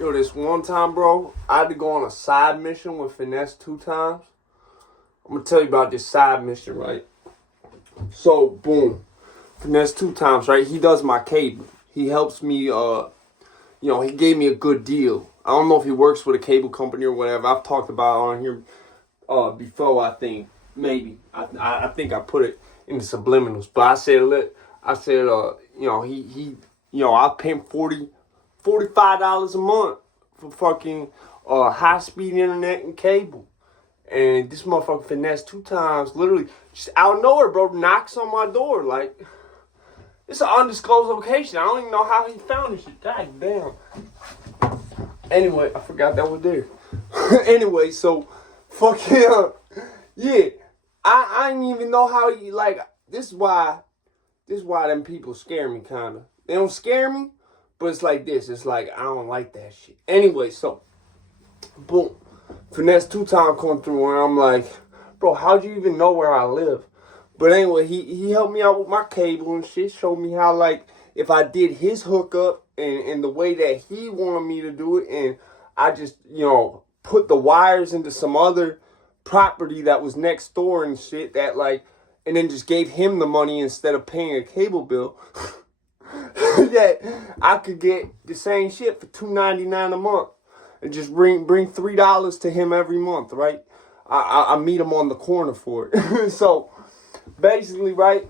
Yo, this one time, bro, I had to go on a side mission with Finesse 2 times. I'm gonna tell you about this side mission, right? So, boom. Finesse 2 times, right? He does my cable. He helps me, he gave me a good deal. I don't know if he works with a cable company or whatever. I've talked about it on here before, I think. Maybe. I think I put it in the subliminals. But I said, I pay him $45 a month for fucking high-speed internet and cable. And this motherfucker Finesse 2 times, literally, just out of nowhere, bro, knocks on my door. Like, it's an undisclosed location. I don't even know how he found this shit. God damn. Anyway, I forgot that was there. Anyway, so, fucking, yeah. I didn't even know how he, like, this is why them people scare me, kind of. They don't scare me, but it's like this. It's like, I don't like that shit. Anyway, so, boom. Finesse 2 times come through, and I'm like, bro, how'd you even know where I live? But anyway, he helped me out with my cable and shit, showed me how, like, if I did his hookup and the way that he wanted me to do it, and I just, put the wires into some other property that was next door and shit, that, like, and then just gave him the money instead of paying a cable bill, that I could get the same shit for $2.99 a month. And just bring $3 to him every month, right? I meet him on the corner for it. So, basically, right,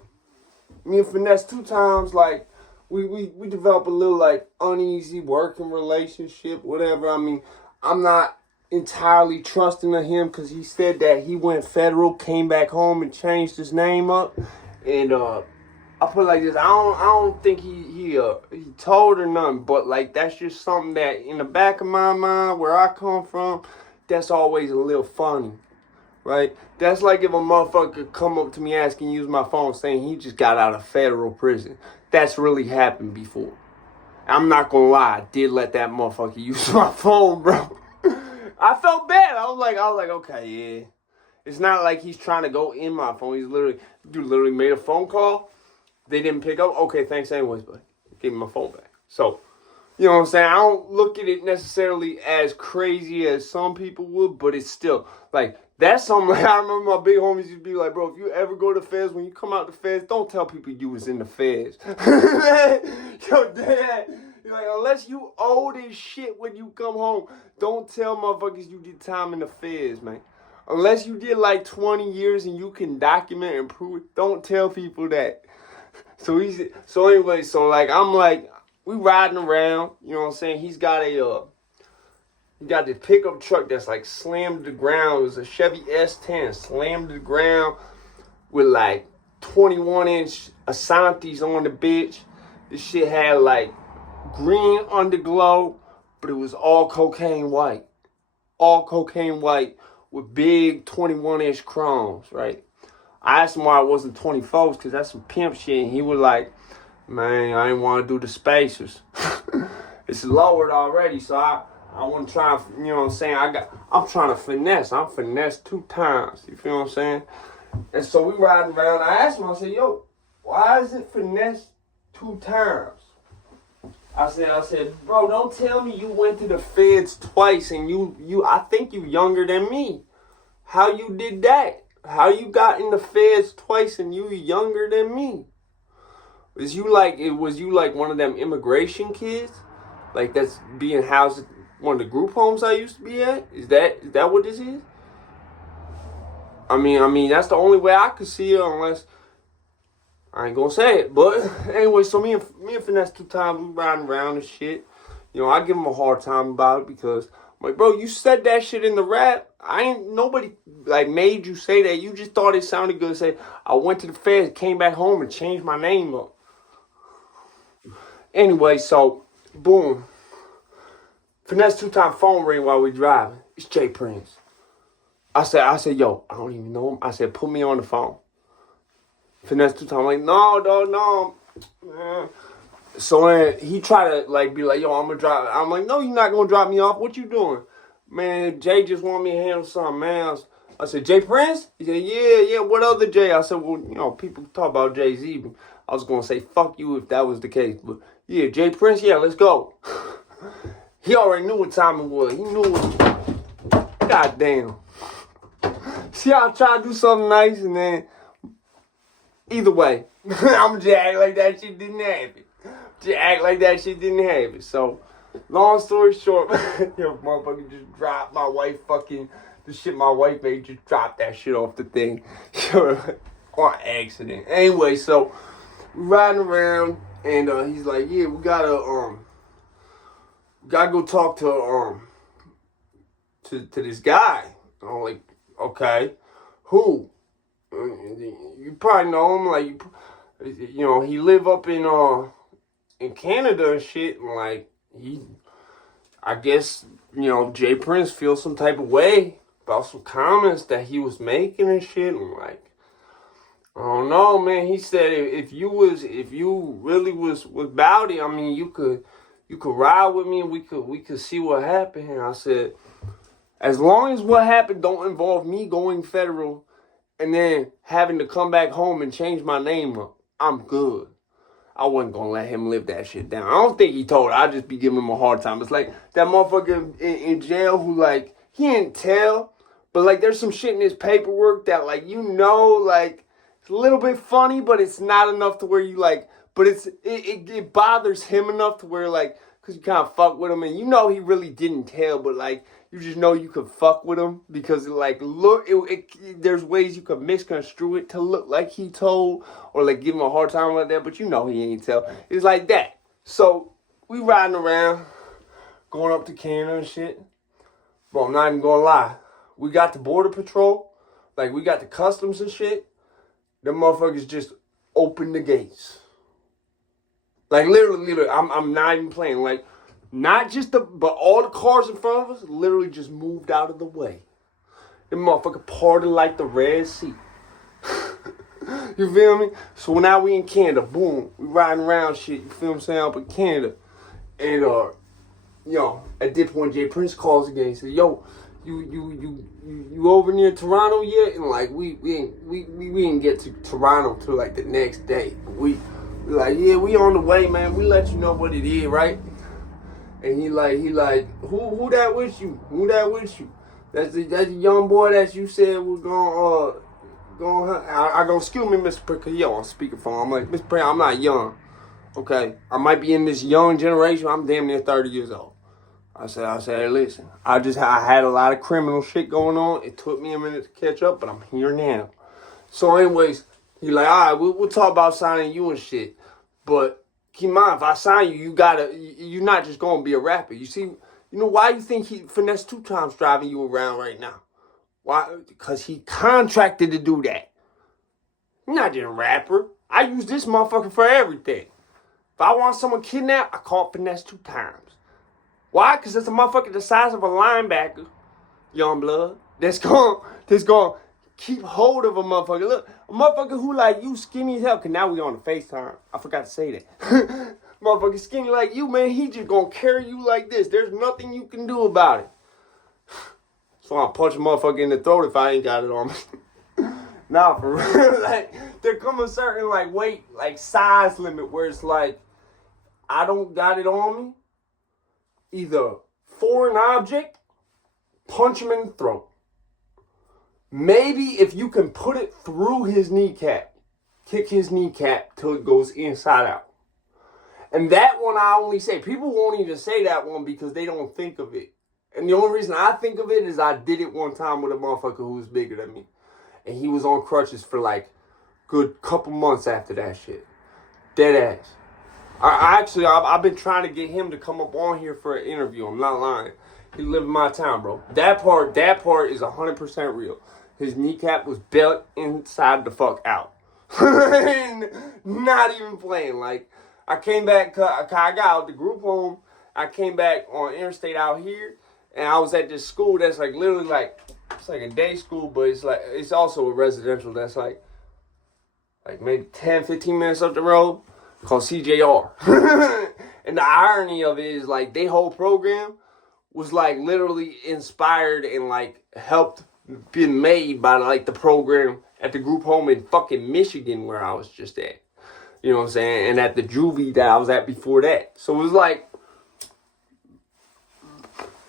me and Finesse 2 times, like, we develop a little, like, uneasy working relationship, whatever. I mean, I'm not entirely trusting of him because he said that he went federal, came back home and changed his name up. And, I put it like this, I don't think he told her nothing, but like that's just something that in the back of my mind, where I come from, that's always a little funny, right? That's like if a motherfucker come up to me asking to use my phone saying he just got out of federal prison. That's really happened before. I'm not gonna lie, I did let that motherfucker use my phone, bro. I felt bad. I was like, okay, yeah. It's not like he's trying to go in my phone. Dude literally made a phone call. They didn't pick up. Okay, thanks anyways, buddy. Give me my phone back. So, you know what I'm saying? I don't look at it necessarily as crazy as some people would, but it's still, like, that's something like, I remember my big homies used to be like, bro, if you ever go to feds, when you come out the feds, don't tell people you was in the feds. Yo, dad, like, unless you owe this shit when you come home, don't tell motherfuckers you did time in the feds, man. Unless you did like 20 years and you can document and prove it, don't tell people that. So I'm like, we riding around, you know what I'm saying? He got this pickup truck that's like slammed to the ground. It was a Chevy S10, slammed to the ground with like 21-inch Asantes on the bitch. This shit had like green underglow, but it was all cocaine white. All cocaine white with big 21-inch chromes, right? I asked him why it wasn't 24s, because that's some pimp shit. And he was like, man, I didn't want to do the spacers. It's lowered already, so I want to try, you know what I'm saying? I'm trying to finesse. I'm finessed 2 times. You feel what I'm saying? And so we riding around. I asked him, I said, yo, why is it finesse 2 times? I said, bro, don't tell me you went to the feds twice and I think you younger than me. How you did that? How you got in the feds twice and you younger than me? Was you like one of them immigration kids? Like that's being housed at one of the group homes I used to be at? Is that what this is? I mean that's the only way I could see it, unless I ain't gonna say it. But anyway, so me and Finesse 2 times, we riding around and shit. You know, I give him a hard time about it because I'm like, bro, you said that shit in the rap. Nobody like made you say that. You just thought it sounded good. Say, I went to the feds, came back home and changed my name up. Anyway, so, boom. Finesse 2 times phone ring while we driving. It's Jay Prince. I said, yo, I don't even know him. I said, put me on the phone. Finesse 2 times, I'm like, no, dog, no. So then he tried to like be like, yo, I'm gonna drive. I'm like, no, you're not gonna drop me off. What you doing? Man, Jay just wanted me to handle something, man. I said, Jay Prince? He said, yeah, what other Jay? I said, well, you know, people talk about Jay-Z. I was gonna say, fuck you if that was the case. But yeah, Jay Prince, yeah, let's go. He already knew what time it was. He knew what. Goddamn. See how I try to do something nice and then. Either way, I'm just act like that shit didn't happen. Just act like that shit didn't happen. So, long story short, yo, motherfucker just dropped my wife fucking. The shit my wife made, just dropped that shit off the thing. On accident. Anyway, so, we riding around and he's like, yeah, we gotta go talk to this guy. I'm like, okay, who? You probably know him, like, you know, he live up in Canada and shit, and like, I guess, you know, Jay Prince feels some type of way about some comments that he was making and shit, and like, I don't know, man. He said if you really was about it, I mean, you could ride with me and we could see what happened. And I said, as long as what happened don't involve me going federal and then having to come back home and change my name up, I'm good. I wasn't gonna let him live that shit down. I don't think he told her. I'd just be giving him a hard time. It's like that motherfucker in jail who, like, he didn't tell, but like there's some shit in his paperwork that, like, you know, like, it's a little bit funny, but it's not enough to where you like, but it bothers him enough to where, like, because you kind of fuck with him and you know he really didn't tell, but like, you just know you could fuck with him because, like, look, there's ways you could misconstrue it to look like he told or, like, give him a hard time like that, but you know he ain't tell. It's like that. So, we riding around, going up to Canada and shit. Bro, I'm not even gonna lie. We got the Border Patrol. Like, we got the customs and shit. Them motherfuckers just opened the gates. Like, literally, I'm not even playing. Like, not just but all the cars in front of us literally just moved out of the way. Them motherfucker parted like the Red Sea. You feel me? So now we in Canada. Boom. We riding around shit. You feel what I'm saying? Up in Canada. And, yo, at this point, Jay Prince calls again. He says, yo, you over near Toronto yet? And, like, we didn't get to Toronto till, like, the next day. We like, yeah, we on the way, man. We let you know what it is, right? And he like, who that with you? Who that with you? That's the young boy that you said was gonna. I go, excuse me, Mr. Prickle, yo, on speakerphone. I'm like, Mr. Prickle, I'm not young, okay? I might be in this young generation. I'm damn near 30 years old. I said, hey, listen, I had a lot of criminal shit going on. It took me a minute to catch up, but I'm here now. So, anyways, he like, all right, we'll talk about signing you and shit, but. Keep in mind, if I sign you, you're not just gonna be a rapper. You see, you know why you think Finesse 2 Times driving you around right now? Why? Because he contracted to do that. You're not just a rapper. I use this motherfucker for everything. If I want someone kidnapped, I call Finesse 2 Times. Why? Because it's a motherfucker the size of a linebacker, young blood, that's gonna keep hold of a motherfucker. Look, a motherfucker who like you skinny as hell, cause now we on the FaceTime. I forgot to say that. Motherfucker skinny like you, man, he just gonna carry you like this. There's nothing you can do about it. So I'll punch a motherfucker in the throat if I ain't got it on me. Nah, for real. Like, there come a certain, like, weight, like, size limit where it's like, I don't got it on me. Either foreign object, punch him in the throat. Maybe if you can put it through his kneecap, kick his kneecap till it goes inside out. And that one I only say, people won't even say that one because they don't think of it. And the only reason I think of it is I did it one time with a motherfucker who was bigger than me. And he was on crutches for like good couple months after that shit. Dead ass. I've been trying to get him to come up on here for an interview. I'm not lying. He lived in my town, bro. That part is 100% real. His kneecap was belt inside the fuck out. Not even playing. Like, I came back, I got out the group home. I came back on interstate out here. And I was at this school that's like literally like, it's like a day school, but it's also a residential that's like maybe 10, 15 minutes up the road, called CJR. And the irony of it is like their whole program was like literally inspired and like helped been made by like the program at the group home in fucking Michigan where I was just at. You know what I'm saying? And at the juvie that I was at before that. So it was like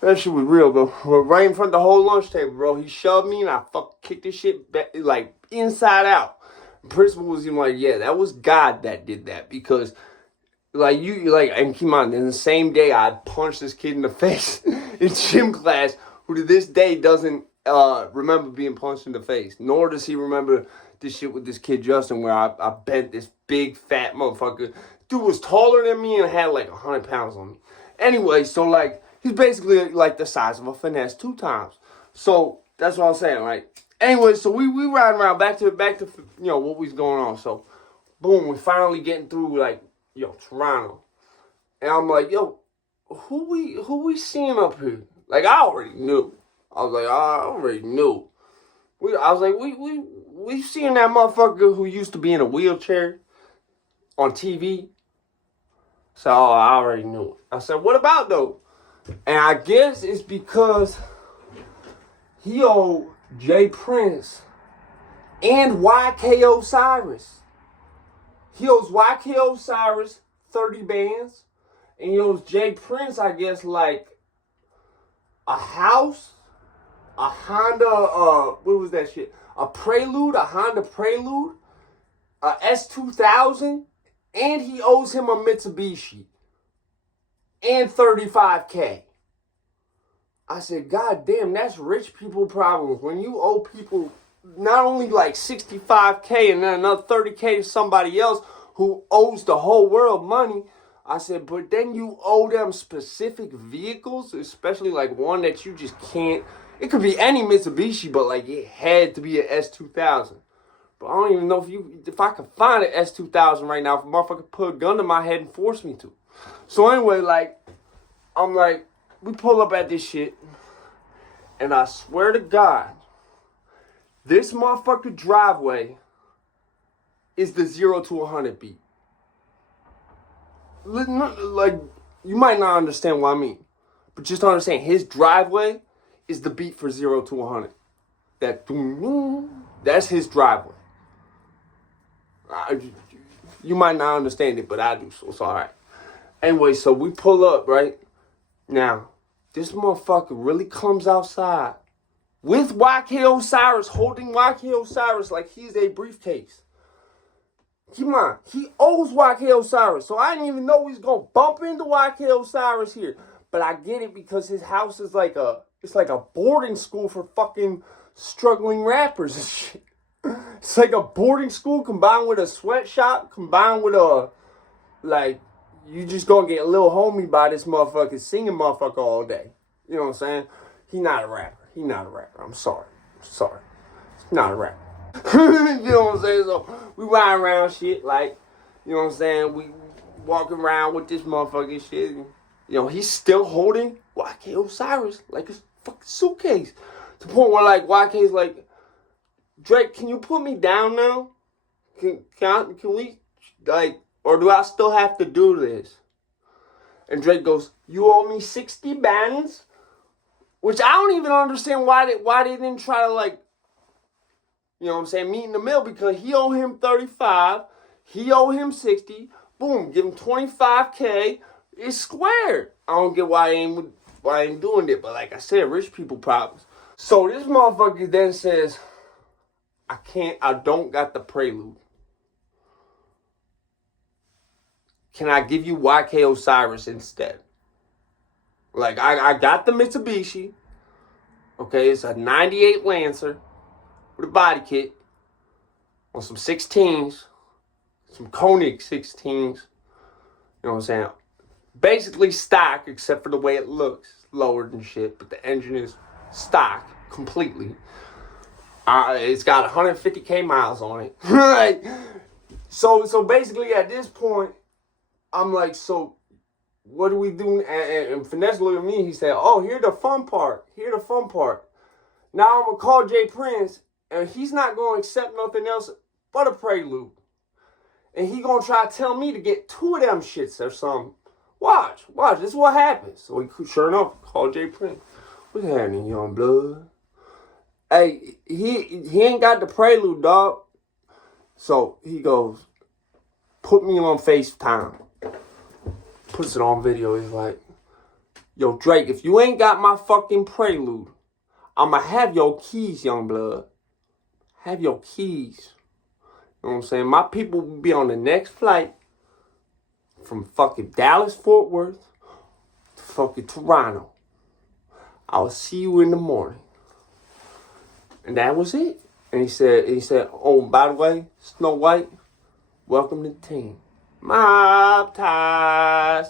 That shit was real, bro. Right in front of the whole lunch table, bro. He shoved me and I fucking kicked this shit back, like inside out. The principal was even like, yeah, that was God that did that because, like, and keep in mind, in the same day I punched this kid in the face in gym class, who to this day doesn't remember being punched in the face, nor does he remember this shit with this kid Justin where I bent this big fat motherfucker. Dude was taller than me and had like 100 pounds on me. Anyway, so like, he's basically like the size of a finesse 2 times. So that's what I'm saying. Like, anyway, so we riding around back to what was going on. So boom, we finally getting through like Toronto, and I'm like, yo, who we seeing up here? Like I already knew. I was like, I already knew. I was like, we seeing that motherfucker who used to be in a wheelchair on TV. So I already knew it. I said, what about though? And I guess it's because he owed Jay Prince and YK Osiris. He owes YK Osiris 30 bands. And he owes Jay Prince, I guess, like a house, a Honda, what was that shit? A Honda Prelude, a S2000, and he owes him a Mitsubishi. And $35K. I said, God damn, that's rich people problems. When you owe people not only like $65K and then another $30K to somebody else who owes the whole world money. I said, but then you owe them specific vehicles, especially like one that you just can't. It could be any Mitsubishi, but like it had to be an S2000. But I don't even know if I could find an S2000 right now, if a motherfucker put a gun to my head and force me to. So anyway, like, I'm like, we pull up at this shit, and I swear to God, this motherfucker driveway is the 0 to 100 beat. Like, you might not understand what I mean, but just understand, his driveway is the beat for 0 to 100. That's his driveway. You might not understand it, but I do, so it's all right. Anyway, so we pull up, right? Now, this motherfucker really comes outside with YK Osiris, holding YK Osiris like he's a briefcase. Keep in mind, he owes YK Osiris, so I didn't even know he's gonna bump into YK Osiris here. But I get it because his house is like a boarding school for fucking struggling rappers and shit. It's like a boarding school combined with a sweatshop, combined with like, you just gonna get a little homie by this motherfucker singing motherfucker all day. You know what I'm saying? He not a rapper. I'm sorry. He's not a rapper. You know what I'm saying? So we ride around shit like, you know what I'm saying? We walking around with this motherfucking shit. And, he's still holding YK Osiris like a fucking suitcase. To the point where like YK's like, Drake, can you put me down now? Can we, like, or do I still have to do this? And Drake goes, you owe me 60 bands? Which I don't even understand why they didn't try to, like, you know what I'm saying, meet in the middle, because he owed him 35, he owed him 60, boom, give him 25K, it's squared. I don't get why I ain't doing it, but like I said, rich people problems. So this motherfucker then says, I don't got the Prelude. Can I give you YK Osiris instead? Like, I got the Mitsubishi. Okay, it's a 98 Lancer with a body kit on some 16s, some Koenig 16s. You know what I'm saying? Basically stock, except for the way it looks. Lowered and shit, but the engine is stock completely. It's got 150K miles on it. Right? So basically at this point, I'm like, so what do we do? And Finesse looked at me, he said, oh, here's the fun part. Now I'm going to call Jay Prince, and he's not going to accept nothing else but a Prelude. And he going to try to tell me to get 2 of them shits or something. Watch, this is what happens. So he, sure enough, called Jay Prince. What's happening, young blood? Hey, he ain't got the Prelude, dog. So he goes, put me on FaceTime. Puts it on video. He's like, Yo, Drake, if you ain't got my fucking Prelude, I'ma have your keys, young blood. Have your keys. You know what I'm saying? My people will be on the next flight from fucking Dallas, Fort Worth to fucking Toronto. I'll see you in the morning. And that was it. And he said, oh, by the way, Snow White, welcome to the team. Mob ties.